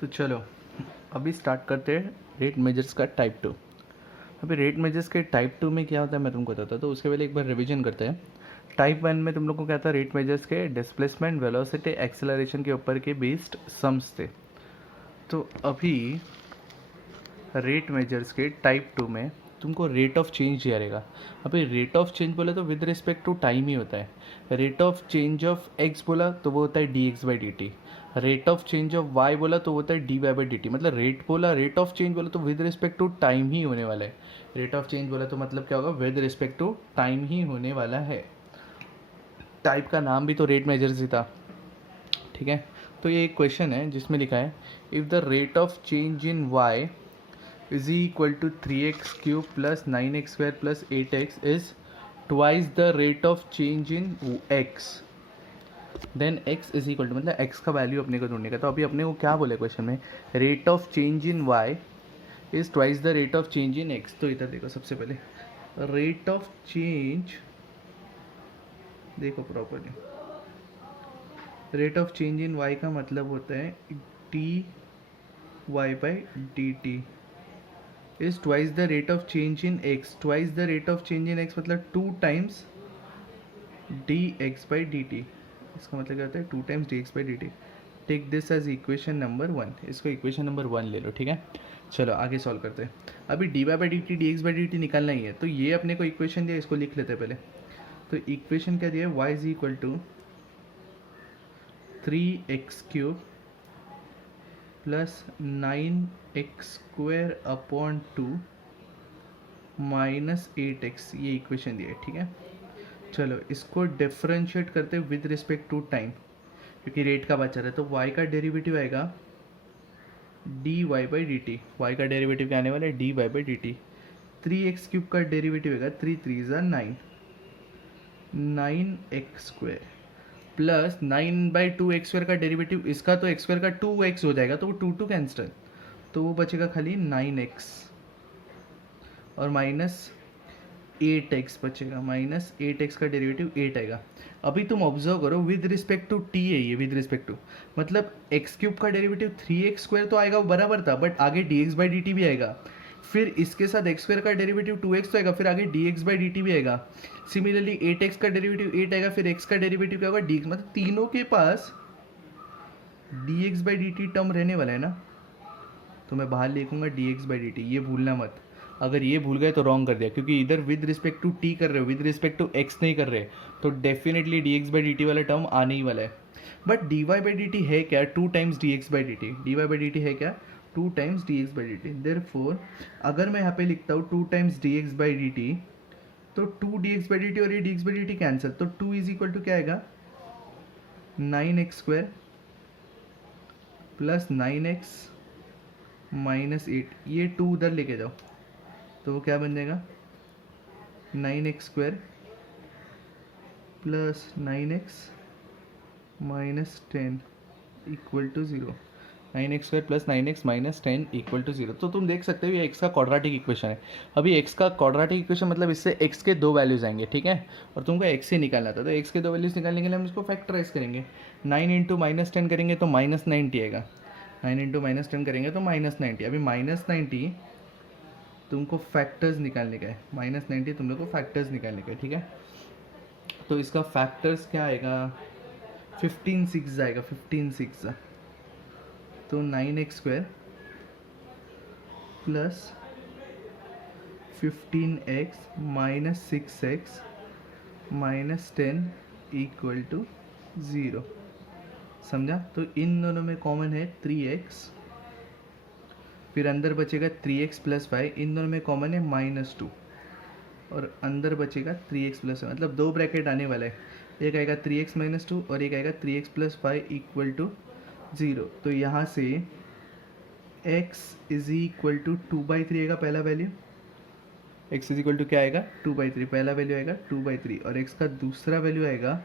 तो चलो अभी स्टार्ट करते हैं रेट मेजर्स का टाइप 2। अभी रेट मेजर्स के टाइप 2 में क्या होता है मैं तुमको बताता हूँ, तो उसके पहले एक बार रिवीजन करते हैं। टाइप 1 में तुम लोग को क्या था, रेट मेजर्स के डिस्प्लेसमेंट, वेलोसिटी, एक्सेलरेशन के ऊपर के बेस्ड सम्स थे। तो अभी रेट मेजर्स के टाइप 2 में तुमको रेट ऑफ चेंज दिया रहेगा। अभी रेट ऑफ चेंज बोला तो विद रिस्पेक्ट टू टाइम ही होता है। Rate of change of x बोला तो वो होता है d x by D t. Rate of change of y बोला तो वो होता है d y by D t. मतलब रेट बोला, रेट ऑफ चेंज बोला तो विद रिस्पेक्ट टू टाइम ही होने वाला है। रेट ऑफ चेंज बोला तो मतलब क्या होगा, विद रिस्पेक्ट टू टाइम ही होने वाला है। टाइप का नाम भी तो रेट मेजर्स ही था, ठीक है। तो ये एक क्वेश्चन है जिसमें लिखा है if the rate of change in y is equal to 3x cube plus 9x square plus 8x is twice the rate of change in x, then x is equal to, मतलब x का value अपने को ढूंढने का। तो अभी अपने को क्या बोले क्वेश्चन में, rate of change in y is twice the rate of change in x। तो इधर देखो, सबसे पहले रेट ऑफ चेंज देखो properly. Rate of change in y का मतलब होता है d y by D t is twice the rate of change in x. twice the rate of change in x मतलब 2 times dx by dt। इसका मतलब क्या होता है 2 times dx by dt। Take this as equation number 1। इसको equation number 1 ले लो, ठीक है। चलो आगे सॉल्व करते हैं। अभी d y by D t d x by D t निकालना ही है, तो ये अपने को इक्वेशन दिया, इसको लिख लेते हैं पहले। तो इक्वेशन क्या दिया है, y is equal to 3x³ plus 9x² upon 2 minus 8x, ये इक्वेशन दिया है, ठीक है। चलो इसको डिफरेंशिएट करते हैं विद रिस्पेक्ट टू टाइम, क्योंकि रेट का बचा रहा है। तो y का डेरिवेटिव आएगा d y by D t. Y का डेरिवेटिव क्या आने वाला है, d y by D t. 3x³ का डेरिवेटिव आएगा 3 3 ज़ा 9, 9x² प्लस 9/2x² का डेरिवेटिव, इसका तो x² का 2x हो जाएगा, तो वो 2 2 कैंसिल, तो वो बचेगा खाली 9x और माइनस 8x बचेगा। माइनस 8x का डेरिवेटिव 8 आएगा। अभी तुम ऑब्जर्व करो, विद रिस्पेक्ट टू टी है ये, विद रिस्पेक्ट टू, मतलब x³ का डेरिवेटिव 3x² तो आएगा, वो बराबर था, बट आगे dx बाई डी टी भी आएगा। फिर इसके साथ x² का डेरिवेटिव 2x तो आएगा, फिर आगे dx बाई डी टी भी आएगा। सिमिलरली 8x का डेरिवेटिव 8 आएगा, फिर x का डेरिवेटिव क्या होगा dx, मतलब तीनों के पास dx by D T term रहने वाला है ना। तो मैं बाहर लिखूंगा dx बाई डी टी, ये भूलना मत। अगर ये भूल गए तो रॉन्ग कर दिया, क्योंकि इधर विद रिस्पेक्ट टू टी कर रहे हो, विद रिस्पेक्ट टू एक्स नहीं कर रहे, तो definitely dx by D T वाला टर्म आने ही वाला है। But dy by D t है क्या, 2 times dx by D T. dy by D t है क्या, 2 times dx by D t. Therefore अगर मैं यहाँ पे लिखता हूँ 2 times dx by D t, तो 2 dx बाई डी टी और ये dx by D T cancel, तो 2 इज इक्वल टू क्या आएगा, 9x² प्लस 9x माइनस 8, ये 2 उधर लेके जाओ, तो वो क्या बन जाएगा 9x² plus 9x minus 10 equal to 0। 9x² plus 9x minus 10 equal to 0। तो तुम देख सकते हो ये x का क्वाड्रेटिक इक्वेशन है। अभी x का क्वाड्रेटिक इक्वेशन मतलब इससे x के 2 वैल्यूज आएंगे, ठीक है, और तुमको x से निकालना था। तो x के 2 वैल्यूज निकालने के लिए हम इसको फैक्टराइज करेंगे। 9 इंटू माइनस 10 करेंगे तो माइनस 90 आएगा। 9 इंटू माइनस 10 करेंगे तो माइनस 90। अभी माइनस 90 तुमको फैक्टर्स निकालने का है, माइनस 90 तुम लोग को फैक्टर्स निकालने का है, ठीक है। तो इसका फैक्टर्स क्या आएगा, 15 6 आएगा, 15 6, तो 9x² plus 15x minus 6x minus 10 equal to 0। समझा। तो इन दोनों में कॉमन है 3x, फिर अंदर बचेगा 3x प्लस 5, इन दोनों में कॉमन है -2, और अंदर बचेगा 3x प्लस 5, मतलब 2 ब्रैकेट आने वाला है। एक आएगा 3x माइनस 2 और एक आएगा 3x प्लस 5 इक्वल टू 0। तो यहाँ से x इज इक्वल टू 2/3 आएगा पहला value. x is equal to क्या आएगा, 2/3 पहला वैल्यू आएगा 2/3, और x का दूसरा वैल्यू आएगा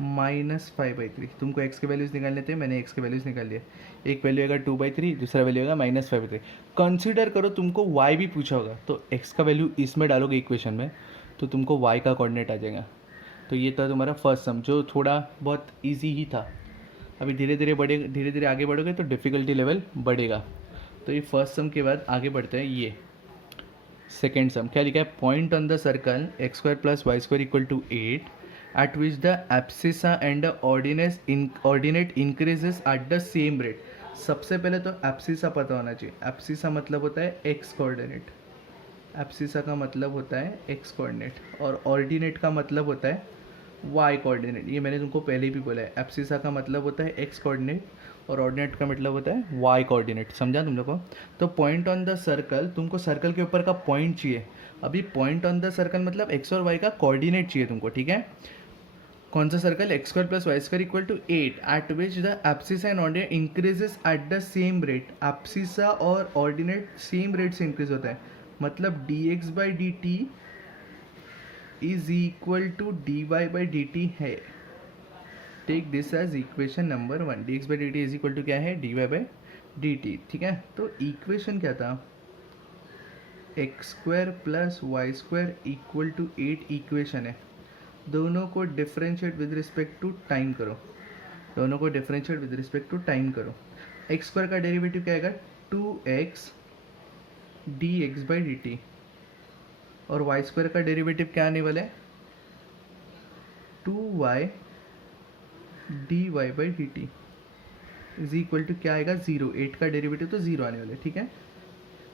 -5/3। तुमको x के वैल्यूज़ निकालने थे, मैंने x के वैल्यूज़ निकाल लिए। एक वैल्यू आएगा 2/3, दूसरा वैल्यू आएगा -5/3। कंसिडर करो तुमको y भी पूछा होगा, तो x का वैल्यू इसमें डालोगे इक्वेशन में, तो तुमको y का कोऑर्डिनेट आ जाएगा। तो ये था तुम्हारा फर्स्ट सम, जो थोड़ा बहुत ईजी ही था। अभी धीरे धीरे आगे बढ़ोगे तो डिफ़िकल्टी लेवल बढ़ेगा। तो ये फर्स्ट सम के बाद आगे बढ़ते हैं। ये सेकेंड सम क्या लिखा है, point on the circle x square plus y square equal to 8 at which the abscissa and ordinate increases at the same rate. सबसे पहले तो एब्सिसा पता होना चाहिए। एब्सिसा मतलब होता है एक्स कोऑर्डिनेट, एब्सिसा का मतलब होता है एक्स कोऑर्डिनेट, और ऑर्डिनेट का मतलब होता है वाई कोऑर्डिनेट। ये मैंने तुमको पहले भी बोला है, एब्सिसा का मतलब होता है एक्स कोऑर्डिनेट और ऑर्डिनेट का मतलब होता है वाई कोऑर्डिनेट। समझा तुम लोग को? तो पॉइंट ऑन द सर्कल, तुमको सर्कल के ऊपर का पॉइंट चाहिए। अभी पॉइंट ऑन द सर्कल मतलब एक्स और वाई का कोऑर्डिनेट चाहिए तुमको, ठीक है? कौन सा circle, x square plus y square equal to 8 at which the abscissa and ordinate increases at the same rate. Abscissa और ऑर्डिनेट सेम रेट से इंक्रीज होता है, मतलब d x by D t is equal to D y by D t है। Take this as equation number 1। D x by D t is equal to क्या है, d y by D t, ठीक है? तो equation क्या था, x square plus y square equal to 8 equation है। दोनों को differentiate with respect to time करो, दोनों को differentiate with respect to time करो। एक्स स्क्वायर का डेरिवेटिव क्या आएगा, 2x d x by D t, और वाई स्क्वायर का डेरिवेटिव क्या आने वाला है, 2y d y by D t is equal to क्या आएगा, 0। 8 का डेरिवेटिव तो 0 आने वाला है, ठीक है?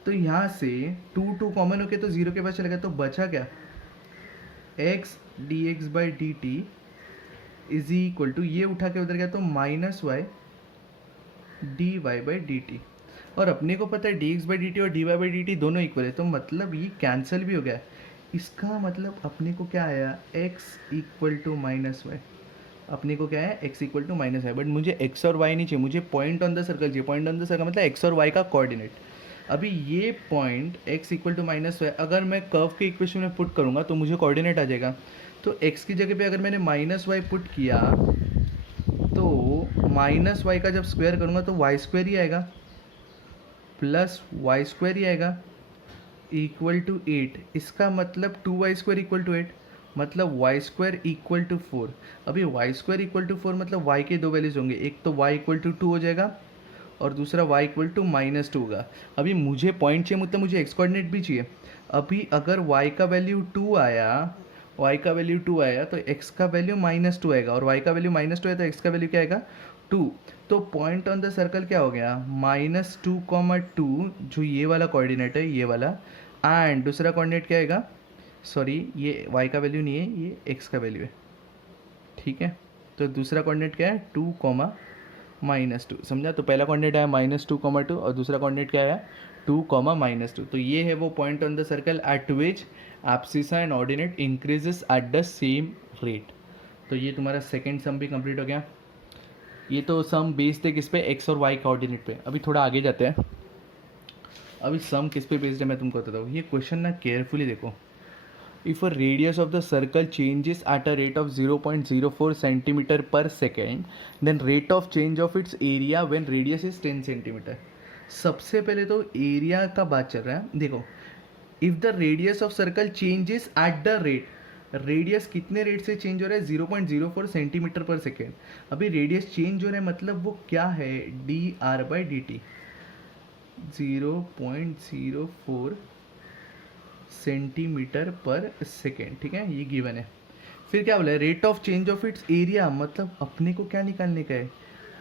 तो यहाँ से 2 कॉमन होके तो 0 के पास चलेगा, तो बचा क्या, x d x by D t is equal to, ये उठा के उधर गया तो minus y d y by D t. और अपने को पता है d x by D t और d y by D t दोनों इक्वल है, तो मतलब ये कैंसिल भी हो गया। इसका मतलब अपने को क्या आया, x equal to minus y. अपने को क्या है, x equal to minus y, but मुझे x और y नहीं चाहिए, मुझे पॉइंट ऑन द सर्कल चाहिए। पॉइंट ऑन द सर्कल मतलब x और y का कोऑर्डिनेट। अभी ये point x equal to minus y अगर मैं कर्व के इक्वेशन में पुट करूँगा तो मुझे कोऑर्डिनेट आ जाएगा। तो x की जगह पे अगर मैंने माइनस वाई पुट किया तो माइनस वाई का जब स्क्वायर करूँगा तो वाई स्क्वायर ही आएगा प्लस वाई स्क्वायर ही आएगा इक्वल टू 8। इसका मतलब 2y स्क्वायर इक्वल टू 8, मतलब वाई स्क्वायर इक्वल टू 4। अभी वाई स्क्वायर इक्वल टू 4 मतलब y के दो वैल्यूज होंगे, एक तो y इक्वल टू 2 हो जाएगा और दूसरा y इक्वल टू -2 होगा। अभी मुझे पॉइंट चाहिए, मतलब मुझे एक्स कोऑर्डिनेट भी चाहिए। अभी अगर y का वैल्यू 2 आया, y का वैल्यू 2 आया तो x का वैल्यू -2 आएगा, और y का वैल्यू -2 है तो x का वैल्यू क्या आएगा, 2। तो पॉइंट ऑन द सर्कल क्या हो गया, -2, जो ये वाला कोऑर्डिनेट है, ये वाला, एंड दूसरा कोऑर्डिनेट क्या आएगा, सॉरी ये y का वैल्यू नहीं है, ये x का वैल्यू है, ठीक है? तो दूसरा कोऑर्डिनेट क्या है, 2, -2। समझा? तो पहला कोऑर्डिनेट आया -2, और दूसरा कोऑर्डिनेट क्या आया, 2, -2। तो ये है वो point on the circle eight which abscissa and ordinate increases at the same rate. तो ये तुम्हारा सेकेंड सम भी कंप्लीट हो गया। ये तो सम बेस्ड है किस पे, एक्स और वाई कोऑर्डिनेट पे। अभी थोड़ा आगे जाते हैं। अभी सम किस पे बेस्ड है मैं तुमको बताता हूँ। ये क्वेश्चन ना केयरफुली देखो। If a radius of the circle changes at a rate of 0.04 centimetre per second, then rate of change of its area when radius is 10 centimetre. सबसे पहले तो एरिया का बात चल रहा है। देखो, if the radius of circle changes eight the rate, radius कितने रेट से चेंज हो रहा है, 0.04 सेंटीमीटर पर सेकेंड। अभी रेडियस चेंज हो रहा है मतलब वो क्या है, D r by D T, 0.04 centimetre per second, ठीक है? ये गिवन है। फिर क्या बोला है, rate of change of its area, मतलब अपने को क्या निकालने का है,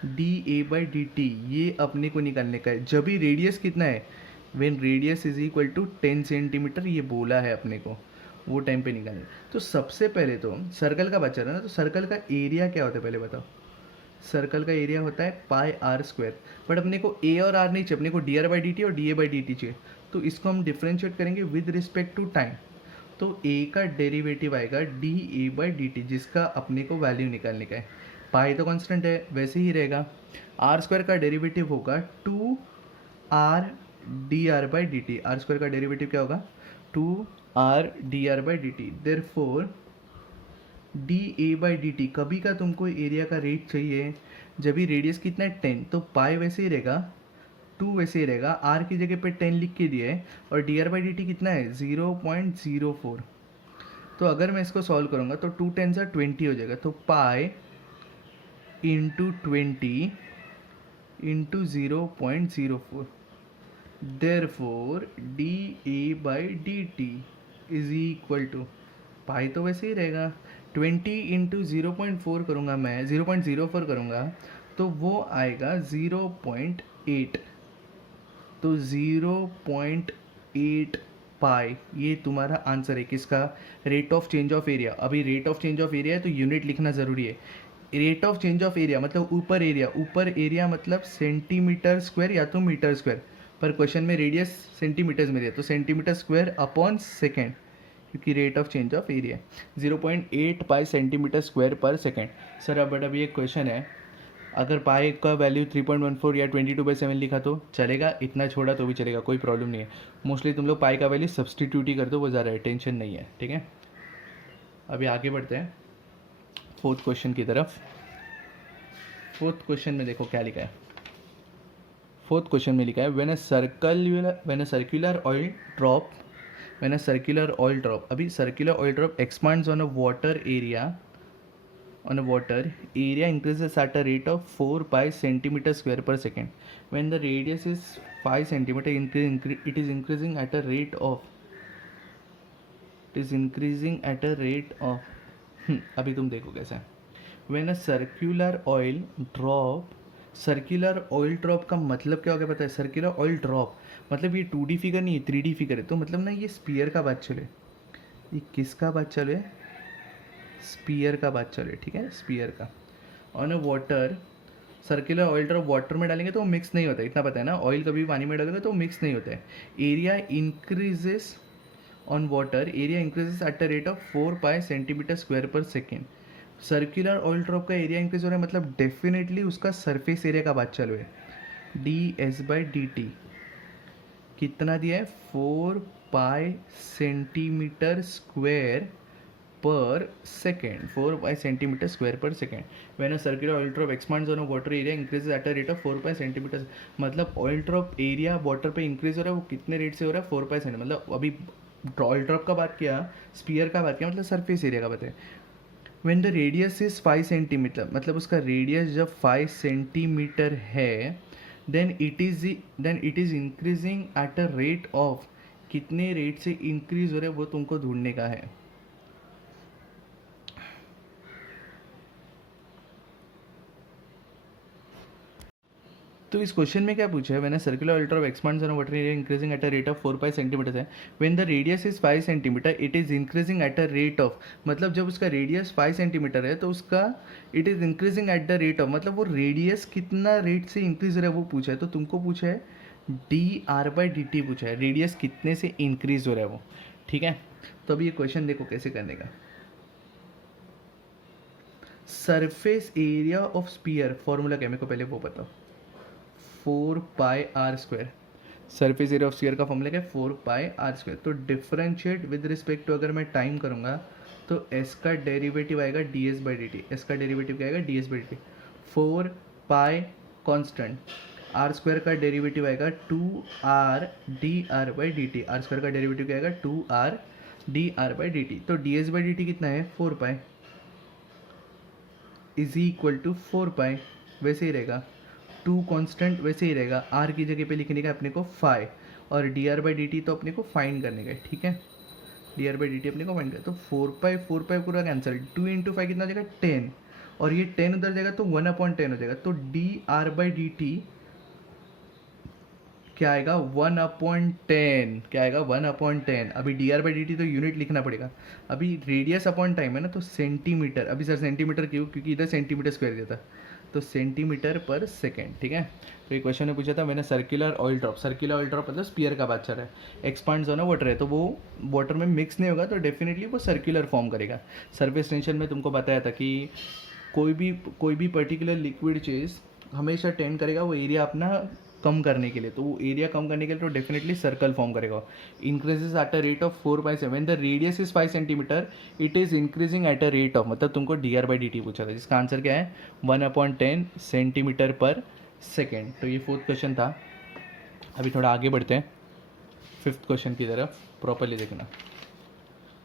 डी ए बाई डी टी, ये अपने को निकालने का है। जब भी रेडियस कितना है, when radius is equal to 10 centimetre, ये बोला है अपने को, वो टाइम पे निकालने। तो सबसे पहले तो सर्कल का बचा रहा ना, तो सर्कल का एरिया क्या होता है पहले बताओ। सर्कल का एरिया होता है पाई आर स्क्वायर, बट अपने को ए और आर नहीं चाहिए, अपने को d r by D t और d A by D t चाहिए। तो इसको हम डिफ्रेंशिएट करेंगे विद रिस्पेक्ट टू टाइम। तो ए का डेरिवेटिव आएगा d A by D T, जिसका अपने को वैल्यू निकालने का है। पाई तो कांस्टेंट है, वैसे ही रहेगा। आर स्क्वायर का डेरिवेटिव होगा 2 r d r by D t. R square का डेरिवेटिव क्या होगा, 2 r d r by D t. Therefore d A by D t, कभी का तुमको एरिया का रेट चाहिए जब भी रेडियस कितना है 10, तो पाई वैसे ही रहेगा, 2 वैसे ही रहेगा, आर की जगह पे 10 लिख के दिया है, और D r by D T कितना है 0.04। तो अगर मैं इसको सॉल्व करूँगा तो 2 10 20 हो जाएगा, तो pi into 20 into 0.04, therefore d A by D t is equal to, pi तो वैसे ही रहेगा, 20 इंटू 0.4 करूँगा मैं, 0.04 करूँगा तो वो आएगा 0.8, तो 0.8 पाई ये तुम्हारा आंसर है किसका, rate of change of area. अभी rate of change of area है तो यूनिट लिखना ज़रूरी है। Rate of change of area मतलब ऊपर एरिया मतलब सेंटीमीटर स्क्वायर या तो मीटर स्क्वायर, पर क्वेश्चन में रेडियस सेंटीमीटर्स में दिया तो सेंटीमीटर स्क्वायर अपॉन सेकेंड, क्योंकि rate of change of area 0.8 pi centimetre square per second. Sir अब बट अभी एक क्वेश्चन है, अगर पाई का वैल्यू 3.14 या 22/7 लिखा तो चलेगा, इतना छोड़ा तो भी चलेगा, कोई प्रॉब्लम नहीं है। मोस्टली तुम लोग पाई का वैल्यू सब्सटीट्यूट ही कर दो, वो ज़्यादा है, टेंशन नहीं है, ठीक है। अभी आगे बढ़ते हैं फोर्थ क्वेश्चन की तरफ। फोर्थ क्वेश्चन में देखो क्या लिखा है। फोर्थ क्वेश्चन में लिखा है when a circular oil drop, अभी circular oil drop expands on a water area increases at a rate of 4 pi centimeter square per second. When the radius is 5 centimeter, it is increasing at a rate of अभी तुम देखो कैसे है। When a circular oil drop का मतलब क्या हो गया पता है, सर्कुलर ऑयल ड्रॉप मतलब ये 2D फिगर नहीं है, 3D फिगर है, तो मतलब ना ये स्पीयर का बात चले, ये किसका बात चले, स्पीयर का बात चले, ठीक है, स्पीयर का। On a water circular oil drop water में डालेंगे तो वो मिक्स नहीं होता है, इतना पता है ना, ऑयल कभी पानी में डालेंगे तो वो मिक्स नहीं होता है। Area increases on water, area increases at the rate of 4 pi centimetre square per second. Circular oil drop का एरिया इंक्रीज हो रहा है मतलब डेफिनेटली उसका सरफेस एरिया का बात चालू है। D s by D T कितना दिया है, 4 pi centimetre square per second, 4 pi centimetre square per second. When a circular oil drop expands on a water area increase at a rate of 4 pi centimetre, मतलब oil drop area water पे increase हो रहा है, वो कितने rate से हो रहा है, 4 पाई सेंटीमीटर। मतलब अभी ऑयल ड्रॉप का बात किया, स्पीयर का बात किया, मतलब सरफेस एरिया का बात है। When the radius is 5 centimetre, मतलब उसका रेडियस जब 5 सेंटीमीटर है, then it is increasing at a rate of, कितने रेट से इंक्रीज हो रहा है वो तुमको ढूंढने का है। तो इस क्वेश्चन में क्या पूछा है, when a circular oil drop expands on a water area increasing at a rate of 4 pi centimetre है, when the radius is 5 centimetre it is increasing at a rate of, मतलब जब उसका रेडियस 5 सेंटीमीटर है तो उसका it is increasing at the rate of, मतलब वो radius कितना रेट से इंक्रीज हो रहा है वो पूछा है। तो तुमको पूछा है D r by D T पूछा है, रेडियस कितने से इंक्रीज हो रहा है वो, ठीक है। तो अभी ये क्वेश्चन देखो कैसे करने का। Surface area of sphere formula क्या है मेरे को पहले वो बताओ, 4 pi are square, surface area of sphere का फॉर्मूला क्या है, 4 पाई आर स्क्वायर। तो डिफरेंशिएट विद रिस्पेक्ट टू अगर मैं टाइम करूँगा तो एस का डेरिवेटिव आएगा d s by D t, s का डेरिवेटिव क्या आएगा, d s by D t. 4 pi constant, r square का डेरिवेटिव आएगा 2 r d r by D t, r square का डेरिवेटिव क्या आएगा 2 r d r by D t. तो d s by D T कितना है, 4 pi is equal to 4 pi, वैसे ही रहेगा, 2 कांस्टेंट वैसे ही रहेगा, आर की जगह पे लिखने का अपने को फाई, और D r by D t तो अपने को फाइंड करने का है, ठीक है, D r by D T अपने को फाइंड करना। तो 4 पाई पूरा कैंसिल, 2 इंटू फाइव कितना हो जाएगा 10, और ये 10 उधर जाएगा तो 1/10 हो जाएगा। तो d r by D T क्या आएगा 1/10, क्या आएगा 1/10। अभी D r by D t तो यूनिट लिखना पड़ेगा, अभी रेडियस अपॉन टाइम है ना तो सेंटीमीटर, अभी सर सेंटीमीटर क्यों, क्योंकि इधर सेंटीमीटर स्क्वायर दिया था, तो सेंटीमीटर पर सेकेंड, ठीक है। तो ये क्वेश्चन ने पूछा था मैंने सर्कुलर ऑयल ड्रॉप मतलब स्पीयर का बात चल रहा है, एक्सपांड्स ऑन वाटर है तो वो वाटर में मिक्स नहीं होगा तो डेफिनेटली वो सर्कुलर फॉर्म करेगा। सरफेस टेंशन में तुमको बताया था कि कोई भी पर्टिकुलर लिक्विड चीज़ हमेशा टेंड करेगा वो एरिया अपना कम करने के लिए, तो वो एरिया कम करने के लिए तो डेफिनेटली सर्कल फॉर्म करेगा। Increases at a rate of 4 by 7, the radius is 5 centimetre, it is increasing at a rate of, मतलब तुमको D r by D T पूछा था जिसका आंसर क्या है 1/10 सेंटीमीटर पर सेकेंड। तो ये फोर्थ क्वेश्चन था। अभी थोड़ा आगे बढ़ते हैं फिफ्थ क्वेश्चन की तरफ, प्रॉपरली देखना।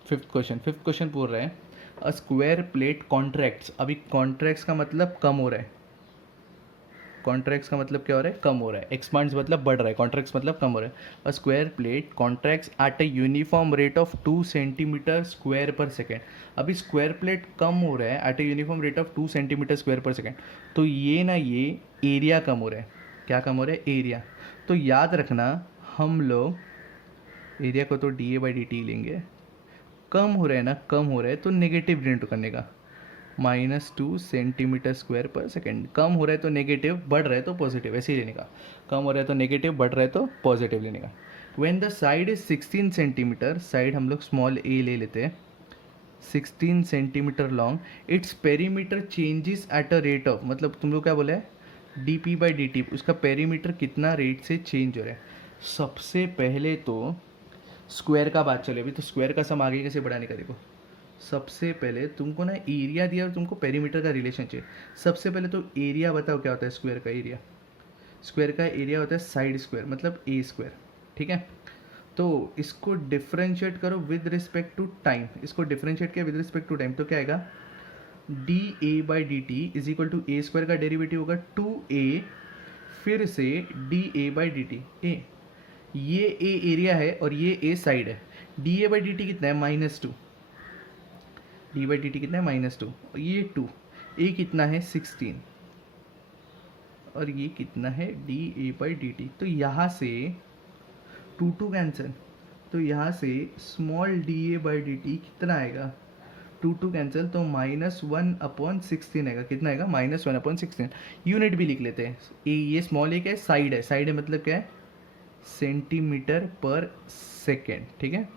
फिफ्थ क्वेश्चन पूछ रहे हैं अ स्क्वायर प्लेट कॉन्ट्रैक्ट्स, अभी कॉन्ट्रैक्ट्स का मतलब कम हो रहा है, कॉन्ट्रैक्ट्स का मतलब क्या हो रहा है, कम हो रहा है, एक्सपांड्स मतलब बढ़ रहा है, कॉन्ट्रैक्ट्स मतलब कम हो रहा है। A square plate contracts at a uniform rate of 2 centimetre square per second. अभी स्क्वायर प्लेट कम हो रहा है at a uniform rate of 2 centimetre square per second, तो ये ना ये एरिया कम हो रहा है, क्या कम हो रहा है, एरिया। तो याद रखना हम लोग एरिया को तो D A by D T लेंगे, कम हो रहा है ना, कम हो रहा है तो नेगेटिव डिनोट करने का, -2 सेंटीमीटर स्क्वायर पर सेकेंड। कम हो रहा है तो नेगेटिव, बढ़ रहा है तो पॉजिटिव, ऐसे ही लेने का। कम हो रहा है तो नेगेटिव, बढ़ रहा है तो पॉजिटिव लेने का। When the side is 16 centimetre, side हम लोग स्मॉल ए ले लेते हैं, 16 centimetre long, its perimeter changes at a rate of, मतलब तुम लोग क्या बोला है, D p by D T, उसका पेरीमीटर कितना रेट से चेंज हो रहा है। सबसे पहले तो स्क्वायर का बात चले, अभी तो स्क्वायर का सम आगे कैसे बढ़ाने का देखो। सबसे पहले तुमको ना एरिया दिया और तुमको पेरीमीटर का रिलेशन चाहिए। सबसे पहले तो एरिया बताओ क्या होता है, स्क्वायर का एरिया, स्क्वायर का एरिया होता है साइड स्क्वायर मतलब ए स्क्वायर, ठीक है। तो इसको डिफरेंशिएट करो विद रिस्पेक्ट टू टाइम, इसको डिफरेंशिएट किया विद रिस्पेक्ट टू टाइम तो क्या आएगा, d A by D t is equal to a square का डेरिवेटिव होगा 2a, फिर से d A by D t, ये ए एरिया है और ये ए साइड है। डी ए बाई डी टी कितना है, -2, डी बाई डी टी कितना है, -2, और ये 2, ए कितना है 16, और ये कितना है डी ए बाई डी टी। तो यहाँ से 2 कैंसिल, तो यहाँ से small D A by D T कितना आएगा, 2 कैंसिल, तो -1/16 आएगा। कितना आएगा, -1/16। यूनिट भी लिख लेते हैं, ये स्मॉल ए क्या है, साइड है, साइड है मतलब क्या है, सेंटीमीटर पर सेकेंड, ठीक है।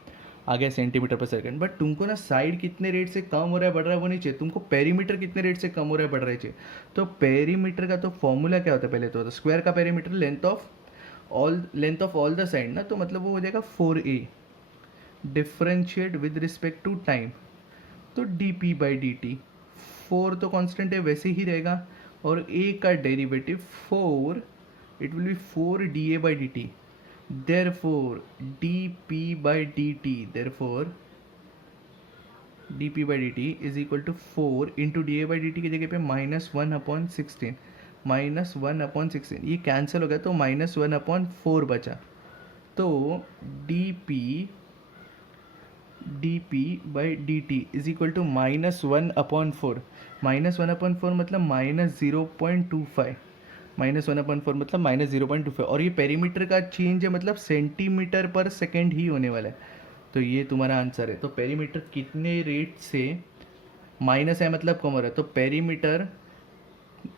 आ गया सेंटीमीटर पर सेकंड। बट तुमको ना साइड कितने रेट से कम हो रहा है बढ़ रहा है वो नहीं चाहिए, तुमको पेरीमीटर कितने रेट से कम हो रहा है बढ़ रहा है चाहिए। तो पेरीमीटर का तो फॉर्मूला क्या होता है, पहले तो स्क्वायर का perimeter length of all the side ना, तो मतलब वो हो जाएगा 4a, differentiate with respect to time, तो d p by D t, 4 तो कांस्टेंट है वैसे ही रहेगा, और a का derivative 4, it will be 4 D A by D T, therefore dp by dt, therefore dp by dt is equal to 4 into da by dt की जगह पे -1/16, -1/16, ये कैंसिल हो गया तो -1/4 बचा। तो dp by D t is equal to -1/4, -1/4 मतलब -0.25, -1/4 मतलब -0.25, और ये पेरीमीटर का चेंज है मतलब सेंटीमीटर पर सेकेंड ही होने वाला है। तो ये तुम्हारा आंसर है। तो पेरीमीटर कितने रेट से, माइनस है मतलब कम हो रहा है, तो perimeter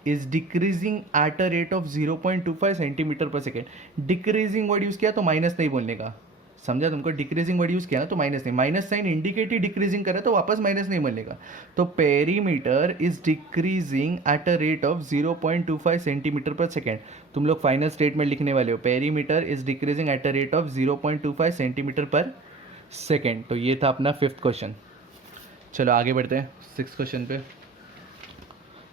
is decreasing eight a rate of 0.25 centimetre per second. Decreasing word use किया तो माइनस नहीं बोलने का, समझा तुमको, डिक्रीजिंग वर्ड यूज़ किया ना तो माइनस नहीं, माइनस साइन इंडिकेट ही डिक्रीजिंग कर रहा है तो वापस माइनस नहीं बोलेगा। तो perimeter is decreasing eight a rate of 0.25 centimetre per second. तुम लोग फाइनल स्टेटमेंट लिखने वाले हो, perimeter is decreasing eight a rate of 0.25 centimetre per second. तो ये था अपना 5th क्वेश्चन। चलो आगे बढ़ते हैं 6th क्वेश्चन पे।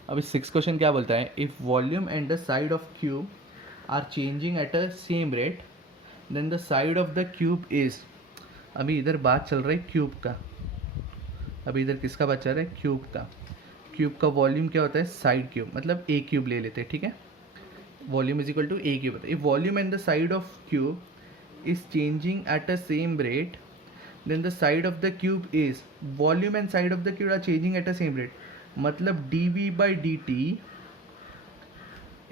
अभी 6th क्वेश्चन क्या बोलता है, if volume and the side of cube are changing at a same rate then the side of the cube is, अभी इधर बात चल रहा है क्यूब का, अभी इधर किसका बात चल रहा है, क्यूब का। क्यूब का वॉल्यूम क्या होता है, साइड क्यूब, मतलब ए क्यूब ले लेते हैं, ठीक है। Volume is equal to a cube होता है। If volume and the side of cube is changing at a same rate then the side of the cube is, volume and side of the cube are changing at a same rate, मतलब d we by D t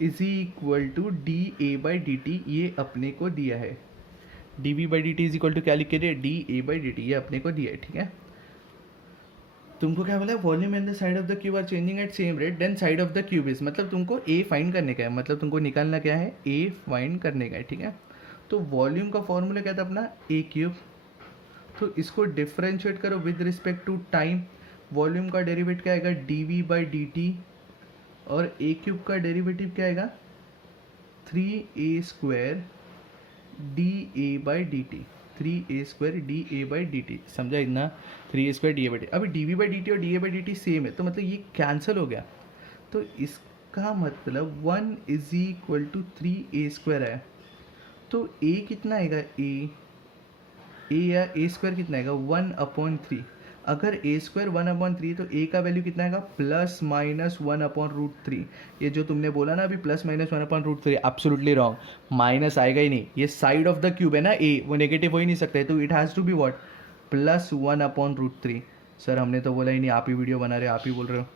is equal to d A by D t, ये अपने को दिया है। D we by D t is equal to क्या लिख के दिया, D A by D t, ये अपने को दिया है, ठीक है। तुमको क्या बोला है, volume and the side of the cube are changing at same rate then side of the cube is, मतलब तुमको ए फाइंड करने का है, मतलब तुमको निकालना क्या है, ए फाइंड करने का है, ठीक है। तो वॉल्यूम का फॉर्मूला क्या था अपना, ए क्यूब, तो इसको डिफरेंशिएट करो with respect to time. Volume का डेरिवेटिव क्या आएगा, d we by D t, और ए क्यूब का डेरिवेटिव क्या आएगा, 3a square d A by D t, 3a square d A by D t, समझा इतना, 3a square d A by t. अभी d we by D t और d A by D t same है तो मतलब ये cancel हो गया, तो इसका मतलब 1 is equal to 3a square है। तो a कितना आएगा, ए या ए स्क्वायर कितना आएगा, 1/3। अगर ए स्क्वायर 1/3 तो ए का वैल्यू कितना आएगा +-1/√3। ये जो तुमने बोला ना अभी +-1/√3 एब्सोल्युटली रॉन्ग, माइनस आएगा ही नहीं, ये साइड ऑफ द क्यूब है ना ए, वो नेगेटिव हो ही नहीं सकता है, तो it has to be what +1/√3। Sir हमने तो बोला ही नहीं, आप ही वीडियो बना रहे हो, आप ही बोल रहे हो,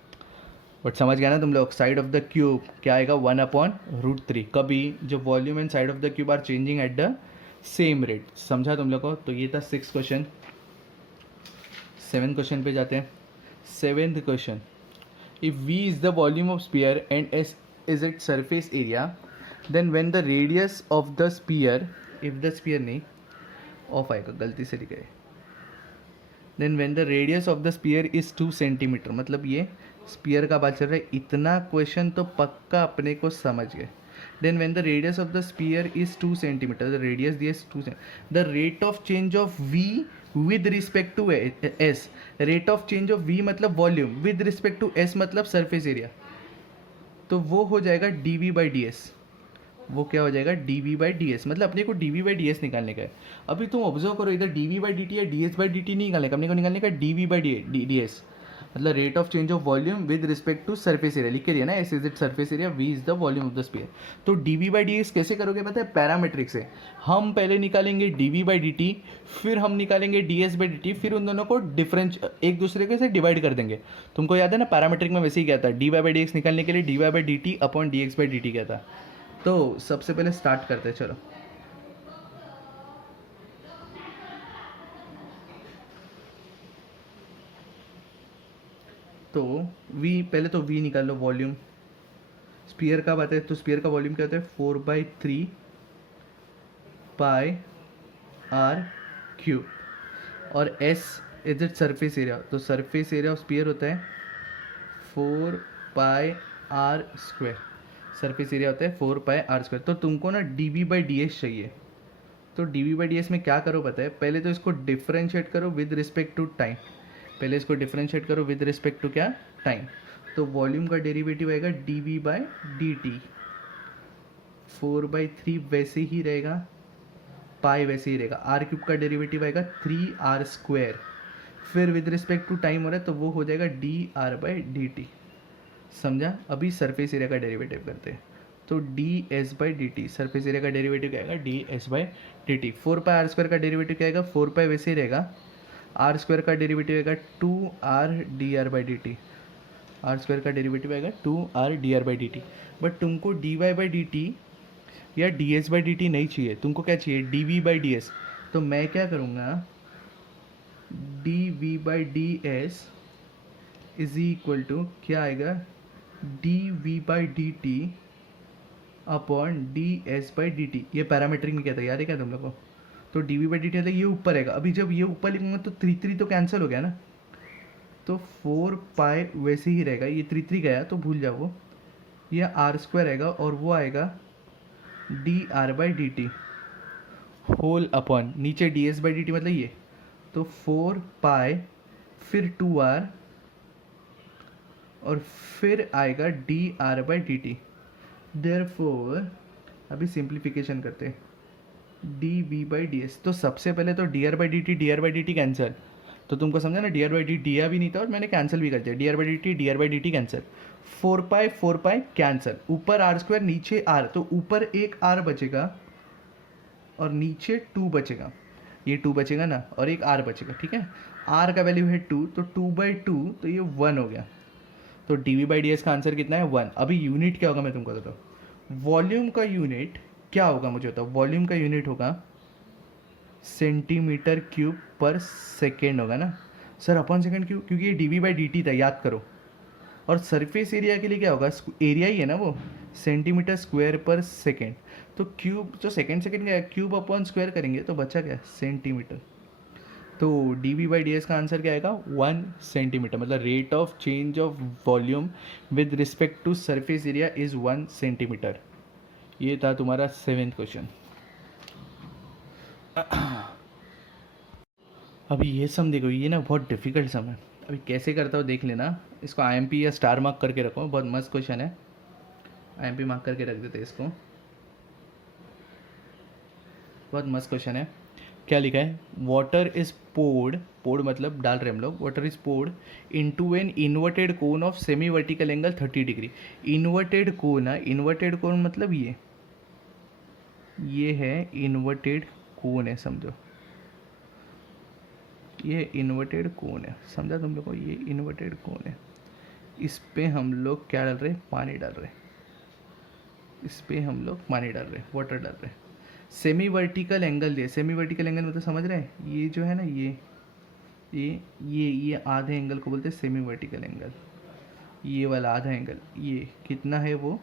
बट समझ गया ना तुम लोग। साइड ऑफ द क्यूब क्या आएगा 1/√3, कभी जो volume and side of the cube are changing at the same rate. समझा तुम लोग को। तो ये था 6 क्वेश्चन। 7 क्वेश्चन पे जाते हैं। 7th question, if v is the volume of sphere and s is it surface area, then when the radius of the sphere, if the sphere नहीं, ऑफ आएगा, गलती से लिखा है, then when the radius of the sphere is 2 centimetre, मतलब ये spear का बात चल रहा है, इतना क्वेश्चन तो पक्का अपने को समझ गए। Then when the radius of the sphere is 2 centimetre, the radius दिया 2 centimetre, the rate of change of v with respect to s, rate of change of v मतलब volume, with respect to s मतलब surface area, तो वो हो जाएगा dv/ds। वो क्या हो जाएगा dv/ds, मतलब अपने को dv/ds निकालने का है। अभी तुम ऑब्जर्व करो, इधर dv/dt या ds/dt नहीं निकालने का, अपने को निकालने का dv/ds, मतलब rate of change of volume with respect to surface area, लिख के दिया ना, s is it surface area, v is the volume of the sphere. तो dv/ds कैसे करोगे पता है, पैरामीट्रिक से। हम पहले निकालेंगे dv/dt, फिर हम निकालेंगे ds/dt, फिर उन दोनों को डिफरेंस एक दूसरे के से डिवाइड कर देंगे। तुमको याद है ना पैरामीट्रिक में वैसे ही क्या था, dy/dx निकालने के लिए dy/dt अपॉन dx/dt क्या था। तो सबसे पहले स्टार्ट करते हैं, चलो। तो v, पहले तो v निकाल लो, वॉल्यूम स्पीयर का बात है, तो स्पीयर का वॉल्यूम क्या होता है 4/3 पाई आर क्यूब, और s is it surface area, तो सरफेस एरिया ऑफ स्पीयर होता है 4πr², सरफेस एरिया होता है 4πr²। तो तुमको ना dv/ds चाहिए, तो dv/ds में क्या करो पता है, पहले तो इसको डिफरेंशिएट करो विद रिस्पेक्ट टू टाइम, पहले इसको डिफरेंशिएट करो विद रिस्पेक्ट टू क्या, टाइम। तो वॉल्यूम का डेरिवेटिव आएगा dv/dt, 4/3 वैसे ही रहेगा, पाई वैसे ही रहेगा, आर क्यूब का डेरिवेटिव आएगा 3r², फिर विद रिस्पेक्ट टू टाइम हो रहा है तो वो हो जाएगा dr/dt। समझा। अभी सरफेस एरिया का डेरिवेटिव करते हैं, तो ds/dt, सरफेस एरिया का डेरिवेटिव क्या आएगा ds/dt, 4πr² का डेरिवेटिव क्या आएगा, 4π वैसे ही रहेगा, r² का डेरिवेटिव आएगा 2r/dr/dt, r² का डेरिवेटिव आएगा 2r/dr/dt। बट तुमको dy/dt या ds/dt नहीं चाहिए, तुमको क्या चाहिए dv/ds। तो मैं क्या करूँगा, dv/ds इज इक्वल टू क्या आएगा dv/dt अपॉन ds/dt। ये पैरामीट्रिक में क्या था, याद है क्या तुम लोग को। तो dv/dt था, ये ऊपर रहेगा, अभी जब ये ऊपर लिखूंगा तो 3 तो कैंसिल हो गया ना, तो 4π वैसे ही रहेगा, ये 3 गया तो भूल जाओ वो, ये r² रहेगा और वो आएगा dr/dt होल अपॉन नीचे ds/dt मतलब ये, तो 4π फिर 2r और फिर आएगा dr/dt। देयरफॉर अभी सिंप्लीफिकेशन करते हैं, dv/ds, तो सबसे पहले तो dr/dt कैंसिल, तो तुमको समझा ना dr/dt दिया भी नहीं था और मैंने कैंसिल भी कर दिया, dr/dt कैंसिल, 4π कैंसिल, ऊपर r², नीचे r, तो ऊपर एक r बचेगा और नीचे 2 बचेगा, ये 2 बचेगा ना और एक r बचेगा, ठीक है। r का वैल्यू है 2, तो 2/2 तो ये 1 हो गया, तो dv/ds का आंसर कितना है 1। अभी यूनिट क्या होगा मैं तुमको बताता हूँ, वॉल्यूम का यूनिट क्या होगा मुझे बताओ, वॉल्यूम का यूनिट होगा सेंटीमीटर क्यूब पर सेकेंड होगा ना सर, अपॉन सेकेंड क्यूब, क्योंकि ये dv/dt था, याद करो। और सरफेस एरिया के लिए क्या होगा, एरिया ही है ना वो, सेंटीमीटर स्क्वायर पर सेकेंड, तो क्यूब जो सेकेंड का है, क्यूब अपॉन स्क्वायर करेंगे तो बचा क्या सेंटीमीटर, तो dv/ds का आंसर क्या आएगा 1 सेंटीमीटर, मतलब rate of change of volume with respect to surface area is 1 centimetre. ये था तुम्हारा 7th क्वेश्चन। अभी ये सम देखो, ये ना बहुत डिफिकल्ट सम है, अभी कैसे करता हूँ देख लेना, इसको IMP या स्टार मार्क करके रखो, बहुत मस्त क्वेश्चन है, IMP मार्क करके रख देते इसको, बहुत मस्त क्वेश्चन है। क्या लिखा है, वाटर इज पोर्ड, पोर्ड मतलब डाल रहे हम लोग, water is poured into an inverted cone of semi vertical angle 30 degree. Inverted cone है, इन्वर्टेड कोन मतलब ये है इन्वर्टेड कोन है, समझो ये इन्वर्टेड कोन है, समझा तुम लोग को, ये इन्वर्टेड कोन है। इस पे हम लोग क्या डाल रहे हैं, पानी डाल रहे हैं, इस पे हम लोग पानी डाल रहे हैं, वाटर डाल रहे हैं। सेमी वर्टिकल एंगल दिए, सेमी वर्टिकल एंगल मतलब समझ रहे हैं, ये जो है ना ये आधे एंगल को बोलते हैं सेमी वर्टिकल एंगल। ये वाला आधा एंगल ये कितना है, वो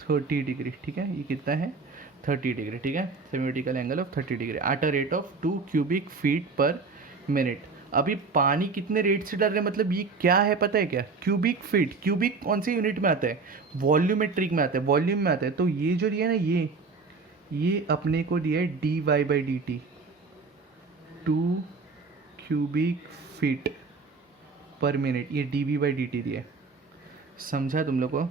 30 डिग्री, ठीक है, ये कितना है 30 डिग्री, ठीक है, semi vertical angle of 30 degree at a rate of 2 cubic feet पर मिनट। अभी पानी कितने रेट से डाल रहे हैं, मतलब ये क्या है पता है क्या, क्यूबिक फीट। क्यूबिक कौन से यूनिट में आता है, वॉल्यूमेट्रिक में आता है, वॉल्यूम में आता है। तो ये जो दिया है ना, ये अपने को दिया है dy/dt, 2 क्यूबिक फीट पर मिनट, ये dv/dt दिया है, समझा तुम लोग को।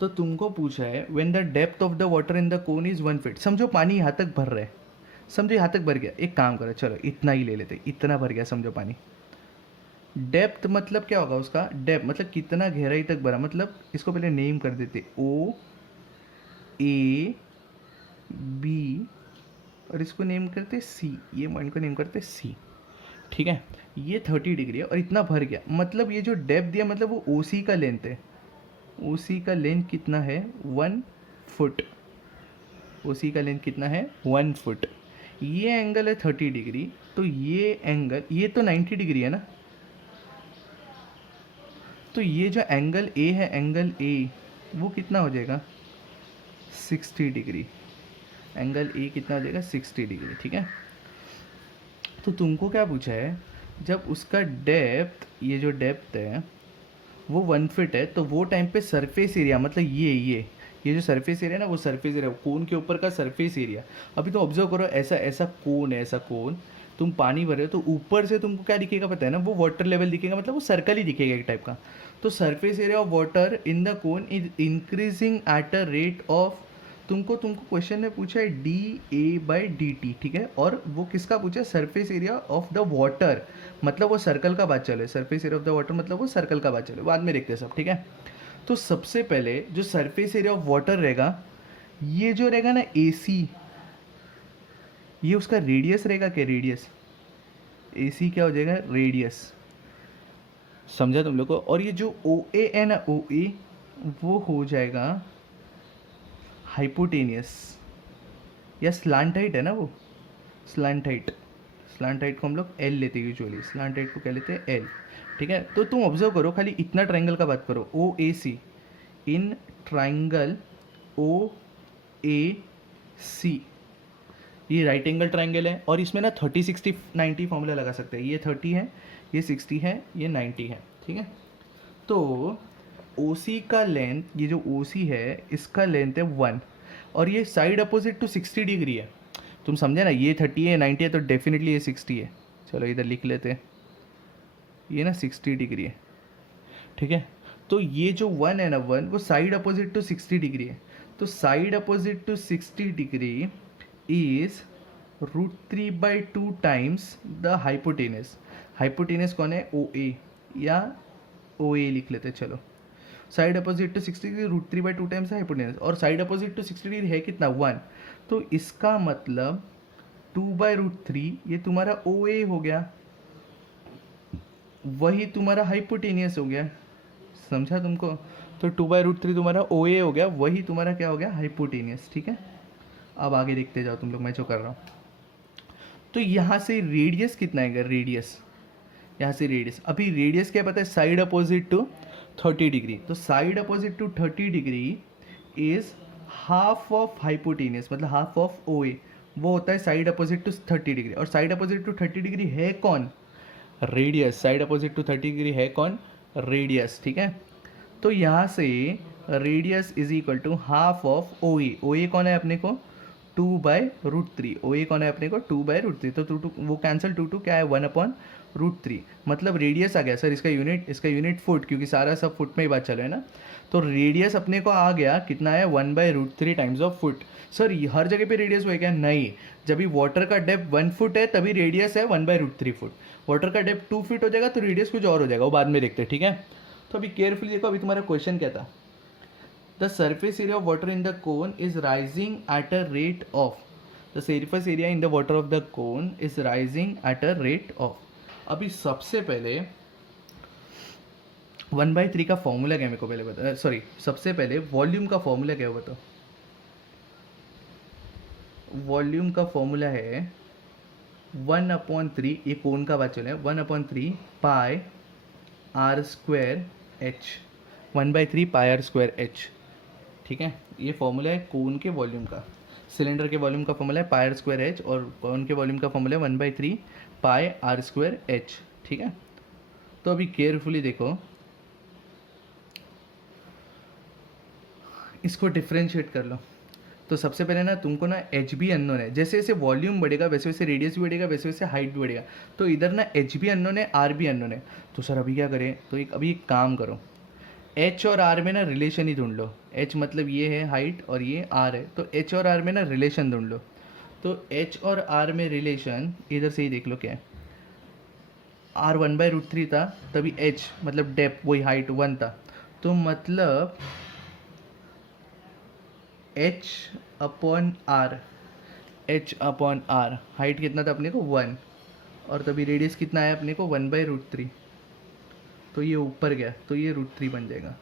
तो तुमको पूछा है when the depth of the water in the cone is 1 feet. समझो पानी यहाँ तक भर रहा है, समझो यहाँ तक भर गया, एक काम करो चलो इतना ही ले लेते, इतना भर गया समझो पानी। डेप्थ मतलब क्या होगा उसका, डेप्थ मतलब कितना गहराई तक भरा, मतलब इसको पहले नेम कर देते O A B और इसको नेम करते C, ये पॉइंट को नेम करते C, ठीक है। ये 30 डिग्री है और इतना भर गया, मतलब ये जो डेप्थ दिया मतलब वो OC का लेंथ है। OC का लेंथ कितना है 1 फुट, OC का लेंथ कितना है 1 फुट। ये एंगल है 30 डिग्री, तो ये एंगल, ये तो 90 डिग्री है ना, तो ये जो एंगल A है, एंगल A वो कितना हो जाएगा 60 डिग्री, एंगल A कितना हो जाएगा 60 डिग्री, ठीक है। तो तुमको क्या पूछा है, जब उसका डेप्थ, ये जो डेप्थ है वो 1 फीट है, तो वो टाइम पे सरफेस एरिया मतलब ये जो सरफेस एरिया ना, वो सरफेस एरिया कोन के ऊपर का सरफेस एरिया। अभी तो ऑब्जर्व करो, ऐसा ऐसा कोन है, ऐसा कोन, तुम पानी भर रहे हो तो ऊपर से तुमको क्या दिखेगा पता है ना, वो वाटर लेवल दिखेगा, मतलब वो सर्कल ही दिखेगा एक टाइप का। तो surface area of water in the cone is increasing at a rate of, तुमको क्वेश्चन में पूछा है dA/dt, ठीक है, और वो किसका पूछा है, surface area of the water, मतलब वो सर्कल का बात चले, surface area of the water मतलब वो सर्कल का बात चले, बाद में देखते हैं सब, ठीक है। तो सबसे पहले जो सरफेस एरिया ऑफ वाटर रहेगा, ये जो रहेगा ना AC, ये उसका रेडियस रहेगा क्या, रेडियस, AC क्या हो जाएगा रेडियस, समझा तुम लोग को। और ये जो OA है ना, OA वो हो जाएगा हाइपोटेनियस या स्लांट हाइट है ना, वो स्लांट हाइट को हम लोग L लेते हैं यूजुअली, स्लांट हाइट को क्या लेते हैं L, ठीक है। तो तुम ऑब्जर्व करो, खाली इतना ट्रायंगल का बात करो, OAC, इन ट्रायंगल OAC, ये राइट एंगल ट्रायंगल है, और इसमें ना 30 60 90 फॉर्मूला लगा सकते हैं, ये 30 है, ये 60 है, ये 90 है, ठीक है। तो OC का लेंथ, ये जो OC है इसका लेंथ है 1, और ये साइड अपोजिट टू 60 डिग्री है, तुम समझे ना, ये 30 है 90 है तो डेफिनेटली ये 60 है, चलो इधर लिख लेते हैं, ये ना 60 डिग्री है, ठीक है। तो ये जो 1 है ना, 1 वो साइड अपोजिट टू 60 डिग्री है, तो side opposite to 60 degree is √3/2 times the hypotenuse. Hypotenuse कौन है, OA या OA लिख लेते हैं, चलो side opposite to 60 degree √3/2 times hypotenuse, और साइड अपोजिट टू 60 डिग्री है कितना 1, तो इसका मतलब 2/√3 ये तुम्हारा OA हो गया, वही तुम्हारा हाइपोटेनियस हो गया, समझा तुमको। तो 2/√3 तुम्हारा OA हो गया, वही तुम्हारा क्या हो गया हाइपोटेनियस, ठीक है। अब आगे देखते जाओ तुम लोग, मैं जो कर रहा हूँ। तो यहाँ से रेडियस कितना आएगा, रेडियस, यहाँ से रेडियस, अभी रेडियस क्या पता है, साइड अपोजिट टू 30 डिग्री, तो side opposite to 30 degree is half of hypotenuse, मतलब हाफ ऑफ OA, वो होता है साइड अपोजिट टू 30 डिग्री, और साइड अपोजिट टू 30 डिग्री है कौन, radius, side opposite to 30 degree है कौन, रेडियस, ठीक है। तो यहाँ से radius is equal to half of OA, OA कौन है अपने को 2/√3, OA कौन है अपने को 2/√3, तो 2 वो कैंसिल, 2 क्या है 1/√3, मतलब रेडियस आ गया सर, इसका यूनिट फुट, क्योंकि सारा सब फुट में ही बात चल रहा है ना। तो रेडियस अपने को आ गया कितना है 1/√3 टाइम्स ऑफ फुट। सर हर जगह पे रेडियस हुआ क्या? नहीं, जब भी वाटर का डेप्थ 1 फुट है तभी रेडियस है 1/√3 फुट। वाटर का डेप्थ 2 फीट हो जाएगा तो रेडियस कुछ और हो जाएगा, वो बाद में देखते हैं, ठीक है। तो अभी केयरफुली देखो, अभी तुम्हारा क्वेश्चन क्या था? The surface area of water in the cone is rising eight a rate of, the surface area in the water of the cone is rising eight a rate of. अभी सबसे पहले 1/3 का formula क्या है मेरे को पहले बता, सॉरी सबसे पहले वॉल्यूम का फॉर्मूला क्या है बताओ। वॉल्यूम का फॉर्मूला है 1/3, ये कोन का बात चल रहा है, 1/3 pi are square h, 1/3 pi are square h, ठीक है। ये फॉर्मूला है कोन के वॉल्यूम का। सिलेंडर के वॉल्यूम का फॉर्मूला है पाई आर स्क्वायर एच, और कोन के वॉल्यूम का फॉर्मूला है 1/3 पाई आर स्क्वायर एच, ठीक है। तो अभी केयरफुली देखो, इसको डिफ्रेंशिएट कर लो। तो सबसे पहले ना तुमको ना एच बी अननोन है, जैसे जैसे वॉल्यूम बढ़ेगा वैसे वैसे रेडियस भी बढ़ेगा, वैसे वैसे हाइट भी बढ़ेगा। तो इधर ना एच बी अननोन है, आर बी अननोन है। तो सर अभी क्या करें? तो अभी एक काम करो, एच और आर में ना रिलेशन ही ढूंढ लो। एच मतलब ये है हाइट और ये आर है, तो एच और आर में ना रिलेशन ढूंढ लो। तो एच और आर में रिलेशन इधर से ही देख लो क्या है। आर 1/√3 था, तभी एच मतलब डेप्थ वही हाइट 1 था, तो मतलब h upon r, h upon r, height कितना था अपने को 1, और तभी रेडियस कितना है अपने को 1/√3। तो ये ऊपर गया तो ये √3 बन जाएगा।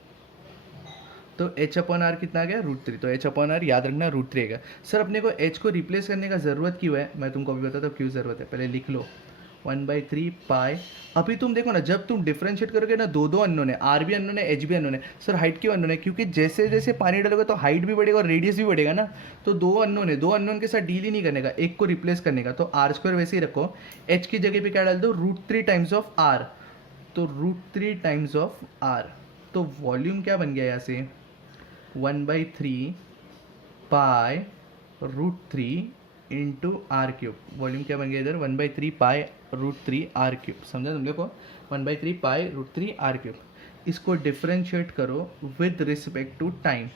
तो एच अपॉन आर कितना आ गया? √3। तो एच अपॉन आर याद रखना √3 आएगा। सर अपने को एच को रिप्लेस करने का ज़रूरत क्यों है? मैं तुमको अभी बताता हूँ क्यों ज़रूरत है, पहले लिख लो 1/3 पाई। अभी तुम देखो ना, जब तुम डिफरेंशिएट करोगे ना, दो अननोन है, आर भी अननोन है, एच भी अननोन है। सर हाइट क्यों अननोन है? क्योंकि जैसे जैसे पानी डालोगे तो हाइट भी बढ़ेगा और रेडियस भी बढ़ेगा ना। तो दो अननोन है, दो अननोन के साथ डील ही नहीं करने का, एक को रिप्लेस करने का। तो आर स्क्वायर वैसे ही रखो, एच की जगह पे क्या डाल दो? √3 टाइम्स ऑफ आर। तो √3 टाइम्स ऑफ आर, तो वॉल्यूम क्या बन गया यहाँ से? 1/3 pi √3 into r cube. Volume क्या बन गया इधर? 1/3 पाई √3 आर क्यूब। समझा तुम लोग को? 1/3 पाई √3 आर क्यूब। इसको डिफ्रेंशिएट करो विद रिस्पेक्ट टू टाइम।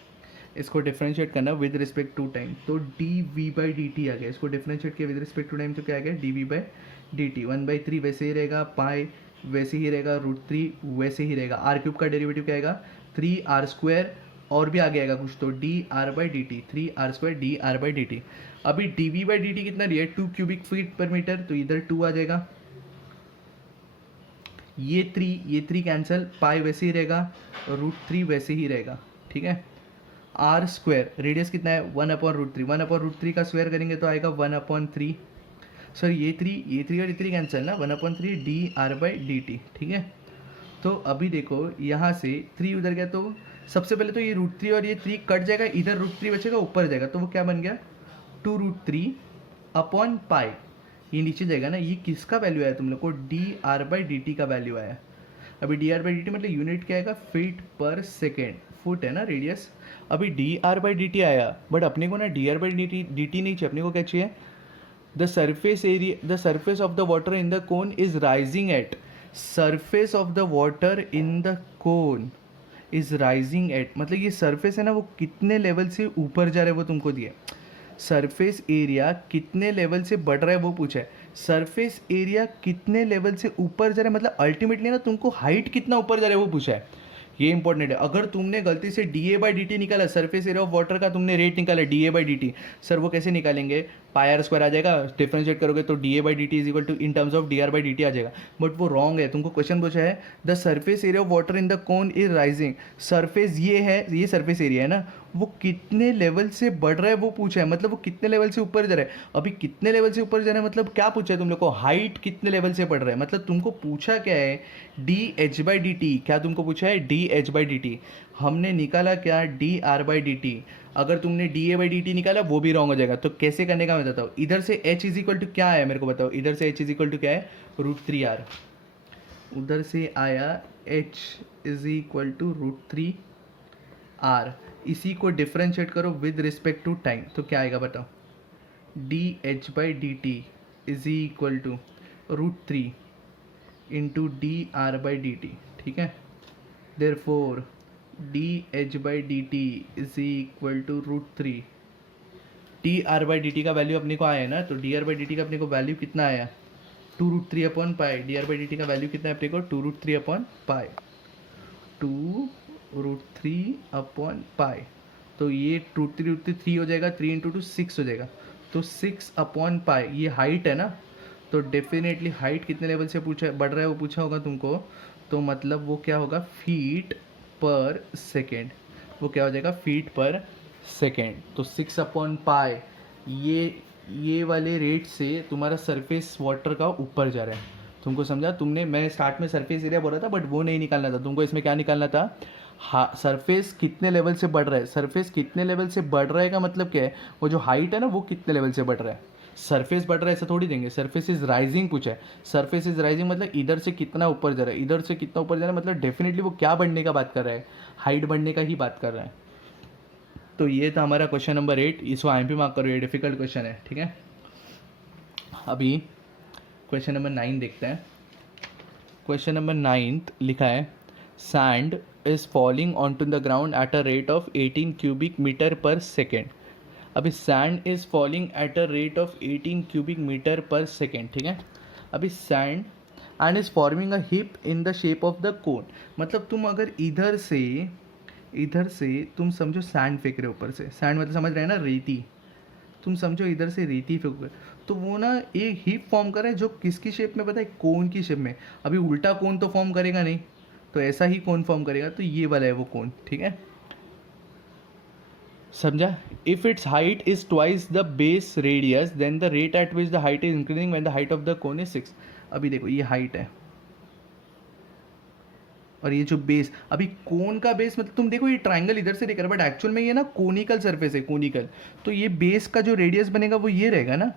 इसको डिफ्रेंशिएट करना विद रिस्पेक्ट टू टाइम, तो dv/dt आ गया। इसको डिफ्रेंशिएट किया विद रिस्पेक्ट टू टाइम तो क्या आ गया? dv/dt। 1/3 वैसे ही रहेगा, पाई वैसे ही रहेगा, √3 वैसे ही रहेगा। आर क्यूब का डेरिवेटिव क्या आएगा? 3r², और भी आगे आएगा कुछ, तो dr/dt, 3r² dr/dt। अभी dv/dt कितना दिया है? 2 क्यूबिक फीट पर मीटर, तो इधर 2 आ जाएगा। ये 3 कैंसिल, पाई वैसे ही रहेगा, √3 वैसे ही रहेगा, ठीक है। आर स्क्वायर, रेडियस कितना है? 1/√3, 1/√3 का स्क्वायर करेंगे तो आएगा 1/3। सर ये 3 और ये 3 कैंसिल ना, 1/3 dr/dt, ठीक है। तो अभी देखो यहाँ से 3 उधर गया, तो सबसे पहले तो ये √3 और ये 3 कट जाएगा, इधर √3 बचेगा, ऊपर जाएगा, तो वो क्या बन गया? 2√3 अपॉन पाई। ये नीचे जाएगा ना, ये किसका वैल्यू आया तुम लोग को? dr/dt का वैल्यू आया। अभी dr/dt मतलब यूनिट क्या आएगा? फीट पर सेकेंड, फुट है ना रेडियस। अभी dr/dt आया, बट अपने को ना dr/dt नहीं चाहिए, अपने को क्या चाहिए? The surface area, the surface of the water in the cone is rising at, surface of the water in the cone is rising at, मतलब ये सरफेस है ना, वो कितने लेवल से ऊपर जा रहा है वो तुमको दिया। सरफेस एरिया कितने लेवल से बढ़ रहा है वो पूछा है। सरफेस एरिया कितने लेवल से ऊपर जा रहा है, मतलब अल्टीमेटली ना तुमको हाइट कितना ऊपर जा रहा है वो पूछा है। ये इंपॉर्टेंट है। अगर तुमने गलती से dA/dt निकाला, सरफेस एरिया ऑफ वाटर का तुमने रेट निकाला dA/dt, सर वो कैसे निकालेंगे? पाई आर स्क्वायर आ जाएगा, डिफरेंशिएट करोगे तो dA/dt is equal to in terms of dr/dt आ जाएगा। बट वो रॉन्ग है, तुमको क्वेश्चन पूछा है the surface area of water in the cone is rising. Surface ये है, ये सरफेस एरिया है ना, वो कितने लेवल से बढ़ रहा है वो पूछा है, मतलब वो कितने लेवल से ऊपर जा रहा है। अभी कितने लेवल से ऊपर जा रहा है मतलब क्या पूछा है तुम लोग को? हाइट कितने लेवल से बढ़ रहा है, मतलब तुमको पूछा क्या है? dH/dt। क्या तुमको पूछा है? dH/dt। हमने निकाला क्या? dr/dt। अगर तुमने dA/dt निकाला वो भी रॉन्ग हो जाएगा। तो कैसे करने का मैं बताता हूँ। इधर से h इज इक्वल टू क्या है मेरे को बताओ? इधर से h इज इक्वल टू क्या है? √3r। उधर से आया h is equal to √3r। इसी को डिफ्रेंशिएट करो विद रिस्पेक्ट टू टाइम, तो क्या आएगा बताओ? dH/dt is equal to √3 into dr/dt, ठीक है। Therefore d H by D t is equal to √3। T r by D t का वैल्यू अपने को आया है ना, तो d r by D t का अपने को वैल्यू कितना आया, 2√3 upon pi. D r by D t का वैल्यू कितना है अपने को, 2√3 अपॉन पाई, 2√3 अपॉन पाई। तो ये √3 हो जाएगा, 3 इंटू 2 6 हो जाएगा, तो 6 अपॉन पाई। ये हाइट है ना, तो डेफिनेटली हाइट कितने लेवल से पूछा बढ़ रहा है वो पूछा होगा तुमको, तो मतलब वो क्या होगा, फीट पर सेकेंड। वो क्या हो जाएगा, फीट पर सेकेंड। तो 6 अपॉन पाई ये वाले रेट से तुम्हारा सरफेस वाटर का ऊपर जा रहा है। तुमको समझा, तुमने, मैं स्टार्ट में सरफेस एरिया बोल रहा था बट वो नहीं निकालना था तुमको, इसमें क्या निकालना था, हाँ सरफेस कितने लेवल से बढ़ रहा है। सरफेस कितने लेवल से बढ़ रहा है का मतलब क्या है, वो जो हाइट है ना वो कितने लेवल से बढ़ रहा है। सरफेस बढ़ रहा है ऐसा थोड़ी देंगे, सरफेस इज राइजिंग पूछा है। सरफेस इज राइजिंग मतलब इधर से कितना ऊपर जा रहा है, इधर से कितना ऊपर जा रहा है, मतलब डेफिनेटली वो क्या बढ़ने का बात कर रहा है, हाइट बढ़ने का ही बात कर रहा है। तो ये था हमारा क्वेश्चन नंबर 8, इसको आईएमपी मार्क करो, ये डिफिकल्ट क्वेश्चन है, ठीक है। अभी क्वेश्चन नंबर 9 देखते हैं। क्वेश्चन नंबर 9 लिखा है, sand is falling on to the ground at a rate of 18 cubic metre per second. अभी sand is falling at a rate of 18 cubic metre per second, ठीक है। अभी sand and is forming a hip in the shape of the cone. मतलब तुम अगर इधर से तुम समझो सैंड फेंक रहे हो ऊपर से, सैंड मतलब समझ रहे हैं ना, रेती। तुम समझो इधर से रेती फेंक रहे हो, तो वो ना एक हिप फॉर्म कर रहा है जो किसकी शेप में पता है, कोन की शेप में। अभी उल्टा कोन तो फॉर्म करेगा नहीं, तो ऐसा ही कोन फॉर्म करेगा, तो ये वाला है वो कोन, ठीक है, समझा। If its height is twice the base radius then the rate at which the height is increasing when the height of the cone is 6। अभी देखो ये हाइट है और ये जो बेस, अभी कोन का बेस मतलब तुम देखो ये ट्राइंगल इधर से दिख रहा है बट एक्चुअल में ये ना कोनिकल सरफेस है, कोनिकल। तो ये बेस का जो रेडियस बनेगा वो ये रहेगा ना,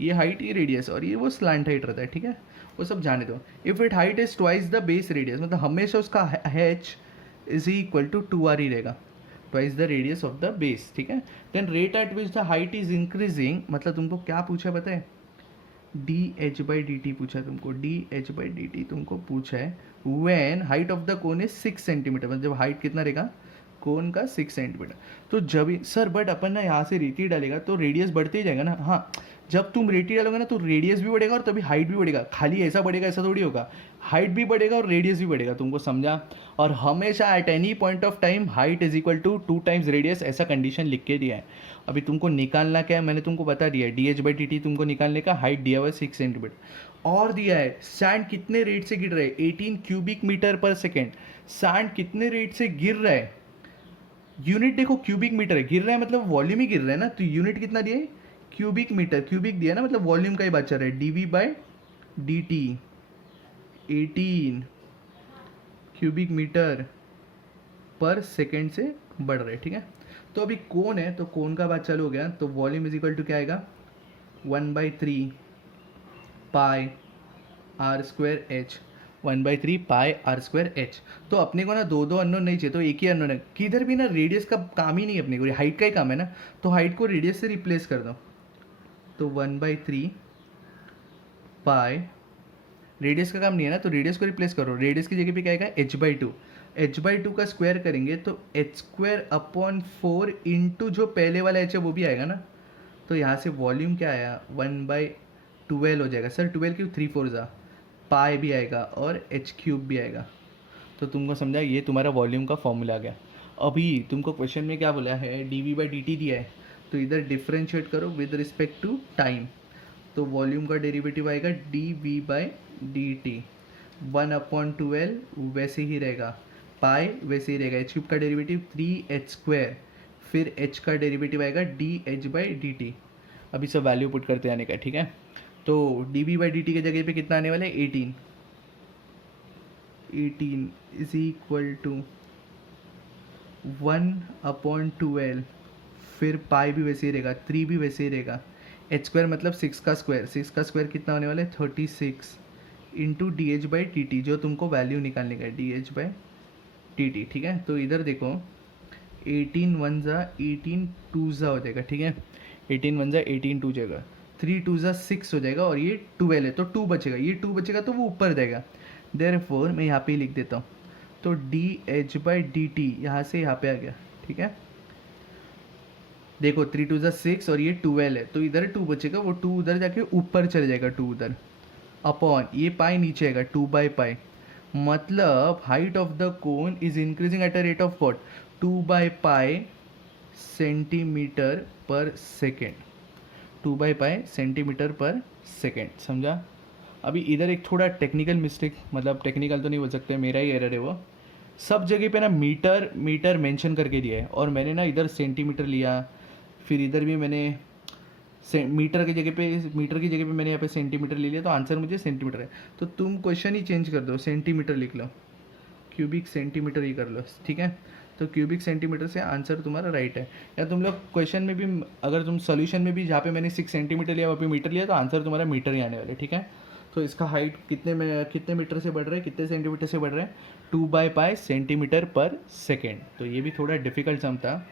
ये हाइट ये रेडियस, और ये वो स्लैंट हाइट रहता है, ठीक है, वो सब जाने दो। If it height is twice the base radius, मतलब हमेशा उसका h is equal to 2r ही रहेगा, twice the radius of the base, ठीक है। Then rate at which the height is increasing, मतलब तुमको क्या पूछा है पता है, D H by D T पूछा है तुमको, D H by D T तुमको पूछा है when height of the cone is 6 centimetre, मतलब जब हाइट कितना रहेगा कोन का 6 सेंटीमीटर। तो जब सर बट अपन ना यहाँ से रेती डालेगा तो रेडियस बढ़ते ही जाएगा ना, हाँ जब तुम रेती डालोगे ना तो रेडियस भी बढ़ेगा और तभी हाइट भी बढ़ेगा, खाली ऐसा बढ़ेगा ऐसा थोड़ी होगा, हाइट भी बढ़ेगा और रेडियस भी बढ़ेगा, तुमको समझा। और हमेशा at any point of time height is equal to 2 times radius, ऐसा कंडीशन लिख के दिया है। अभी तुमको निकालना क्या है, मैंने तुमको बता दिया है, D H by T T तुमको निकालने का, हाइट दिया हुआ है 6 सेंटीमीटर और दिया है सैंड कितने रेट से गिर रहा है, 18 cubic metre per second. Sand कितने रेट से गिर रहा है, यूनिट देखो क्यूबिक मीटर है, गिर रहा है मतलब वॉल्यूम ही गिर रहा है ना, तो यूनिट कितना दिया है, क्यूबिक मीटर, क्यूबिक दिया ना मतलब वॉल्यूम का ही बात चल रहा है, DV by D T 18 cubic metre per second से बढ़ रहे, ठीक है। तो अभी कोन है तो कोन का बात चालू हो गया, तो वॉल्यूम इज इक्वल टू क्या आएगा, 1/3 pi are square h, 1/3 pi are square h. तो अपने को ना दो दो अननोन नहीं चाहिए, तो एक ही अननोन है, किधर भी ना रेडियस का काम ही नहीं है अपने को, हाइट का ही काम है ना, तो हाइट को रेडियस से रिप्लेस कर दो, तो 1/3 पाई, रेडियस का काम नहीं है ना तो रेडियस को रिप्लेस करो, रेडियस की जगह पे क्या आएगा h/2, h/2 का स्क्वायर करेंगे तो h स्क्वायर अपॉन 4 इंटू जो पहले वाला h है वो भी आएगा ना, तो यहाँ से वॉल्यूम क्या आया 1/12 हो जाएगा, सर 12 क्यों, 3/4 जा, पाई भी आएगा और h³ भी आएगा। तो तुमको समझा, ये तुम्हारा वॉल्यूम का फॉर्मूला आ गया। अभी तुमको क्वेश्चन में क्या बोला है, dv/dt दिया है, तो इधर डिफ्रेंशिएट करो विद रिस्पेक्ट टू टाइम, तो वॉल्यूम का डेरिवेटिव आएगा dv/dt, 1/12 वैसे ही रहेगा, पाई वैसे ही रहेगा, h³ का डेरिवेटिव 3h², फिर h का डेरिवेटिव आएगा dh/dt। अभी सब वैल्यू पुट करते आने का, ठीक है। तो dv/dt के जगह पे कितना आने वाला है, 18 इज इक्वल टू 1/12, फिर पाई भी वैसे ही रहेगा, 3 भी वैसे ही रहेगा, h² मतलब 6 का स्क्वायर, 6 का स्क्वायर कितना होने वाला है 36 इंटू dh/dt, जो तुमको वैल्यू निकालने का है dh/dt, ठीक है। तो इधर देखो 18 1 जा 18 2 जा हो जाएगा, ठीक है, 18 1 जा 18 2 जाएगा, 3 2 जा 6 हो जाएगा और ये 12 है तो 2 बचेगा, ये 2 बचेगा तो वो ऊपर जाएगा, देयरफॉर मैं यहाँ पे ही लिख देता हूँ, तो D H by D T यहाँ से यहाँ पे आ गया, ठीक है। देखो 3 2 6 और ये 12 है, तो इधर 2 बचेगा, वो 2 उधर जाके ऊपर चले जाएगा, 2 उधर अपॉन ये पाई नीचे आएगा 2 बाई पाई। मतलब height of the cone is increasing at a rate of what, 2 by pi centimetre per second, 2 by pi centimetre per second, समझा। अभी इधर एक थोड़ा टेक्निकल मिस्टेक, मतलब टेक्निकल तो नहीं बोल सकते, मेरा ही एरर है वो। सब जगह पे ना मीटर मीटर मेंशन करके दिया है, और मैंने ना इधर सेंटीमीटर लिया, फिर इधर भी मैंने मीटर की जगह पे मैंने यहाँ पे सेंटीमीटर ले लिया, तो आंसर मुझे सेंटीमीटर है। तो तुम क्वेश्चन ही चेंज कर दो, सेंटीमीटर लिख लो, क्यूबिक सेंटीमीटर ही कर लो, ठीक है। तो क्यूबिक सेंटीमीटर से आंसर तुम्हारा राइट है। या तुम लोग क्वेश्चन में भी, अगर तुम सोल्यूशन में भी जहाँ पे मैंने 6 सेंटीमीटर लिया वहाँ पे मीटर लिया, तो आंसर तुम्हारा मीटर ही आने वाला है, ठीक है। तो इसका हाइट कितने मीटर से बढ़ रहा है, कितने सेंटीमीटर से बढ़ रहा है, 2 by pi centimetre per second. तो ये भी थोड़ा डिफिकल्ट सम था,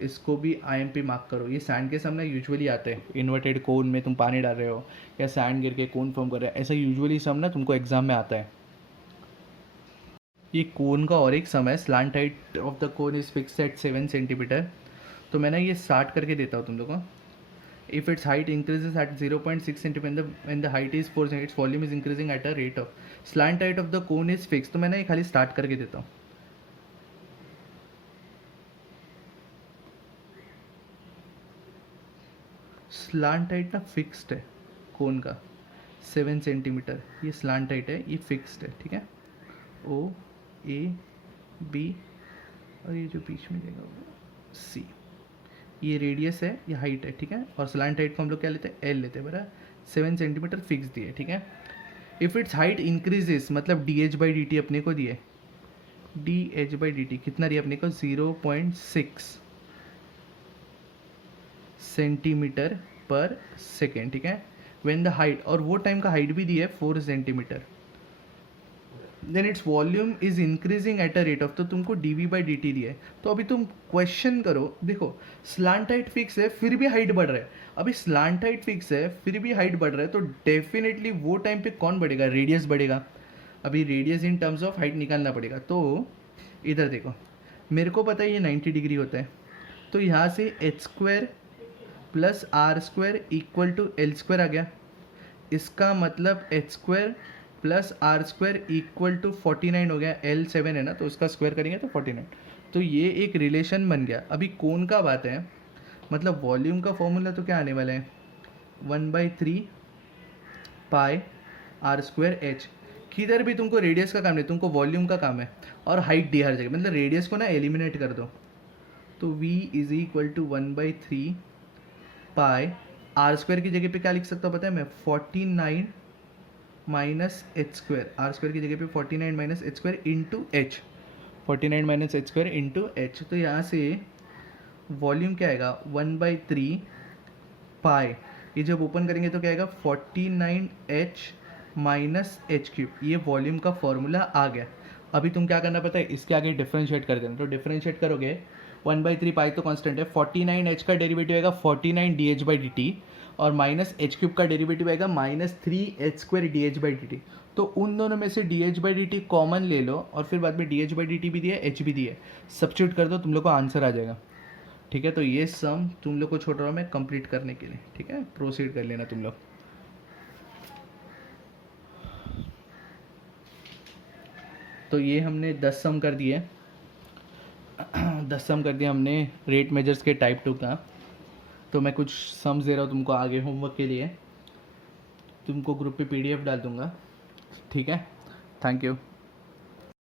इसको भी IMP मार्क करो। ये सैंड के सामने यूजुअली आते हैं, इन्वर्टेड कोन में तुम पानी डाल रहे हो या सैंड गिर के कोन फॉर्म कर रहे हो, ऐसा यूजुअली सम ना तुमको एग्जाम में आता है। ये कोन का और एक सम है, slant height of the cone is fix eight 7 centimetre. तो मैं ना ये स्टार्ट करके देता हूँ तुम लोग को। If its height increases at 0.6 centimetre when the height is 4 centimetre, it's volume is increasing at a rate of, slant height of the cone is fix. तो मैं ना ये खाली स्टार्ट करके देता हूँ। स्लांट हाइट ना फिक्स्ड है कोन का 7 सेंटीमीटर, ये स्लांट हाइट है, ये फिक्स्ड है, ठीक है। O A B और ये जो बीच में देगा वो C, ये रेडियस है, ये हाइट है, ठीक है। और स्लांट हाइट को हम लोग क्या लेते हैं, L लेते हैं, बराबर। 7 सेंटीमीटर फिक्स दिए, ठीक है। इफ़ इट्स हाइट इंक्रीजेस, मतलब D H by D T अपने को दिए, D H by D T कितना दिया अपने को, 0.6 सेंटीमीटर पर सेकेंड, ठीक है। व्हेन द हाइट, और वो टाइम का हाइट भी दिया है 4 centimetre, then its volume is increasing at a rate of, तो तुमको D we by D T दिया है। तो अभी तुम क्वेश्चन करो, देखो स्लांट हाइट फिक्स है फिर भी हाइट बढ़ रहा है, अभी स्लांट हाइट फिक्स है फिर भी हाइट बढ़ रहा है, तो डेफिनेटली वो टाइम पे कौन बढ़ेगा, रेडियस बढ़ेगा। अभी radius in terms of height निकालना पड़ेगा। तो इधर देखो, मेरे को पता है ये 90 डिग्री होता है, तो यहाँ से h square plus r square equal to l square आ गया। इसका मतलब h square plus r square equal to 49 हो गया, L 7 है ना, तो उसका स्क्वायर करेंगे तो 49। तो ये एक रिलेशन बन गया। अभी कोन का बात है, मतलब वॉल्यूम का फॉर्मूला तो क्या आने वाला है, 1/3 पाई आर स्क्वायर एच। किधर भी तुमको रेडियस का काम नहीं, तुमको वॉल्यूम का काम है, और हाइट दी हर जगह, मतलब रेडियस को ना एलिमिनेट कर दो। तो V is equal to 1/3 pi, are square की जगह पे क्या लिख सकता हूँ पता है मैं, 49 minus H square, R square की जगह पे 49 minus H square into H, 49 minus H square into H. तो यहाँ से वॉल्यूम क्या आएगा, 1/3 पाई, ये जब ओपन करेंगे तो क्या आएगा, 49H माइनस एच क्यूब। ये वॉल्यूम का फॉर्मूला आ गया। अभी तुम क्या करना पता है, इसके आगे डिफरेंशिएट कर देना। तो डिफरेंशिएट करोगे, 1/3 पाई तो कांस्टेंट है, 49H का डेरिवेटिव आएगा 49 DH बाई डी टी, और माइनस एच क्यूब का डेरिवेटिव आएगा -3H square DH by D t. तो उन दोनों में से DH by D T common ले लो, और फिर बाद में DH बाई डी टी भी दिया, H भी दिया, सब्स्टिट्यूट कर दो, तुम लोग को आंसर आ जाएगा, ठीक है। तो ये सम तुम लोग को छोड़ रहा हूँ मैं कंप्लीट करने के लिए, ठीक है। प्रोसीड कर लेना तुम लोग। तो ये हमने 10 सम कर दिए, 10 सम कर दिया हमने रेट मेजर्स के टाइप 2 का। तो मैं कुछ सम्स दे रहा हूँ तुमको आगे होमवर्क के लिए, तुमको ग्रुप पे PDF डाल दूँगा, ठीक है। Thank you.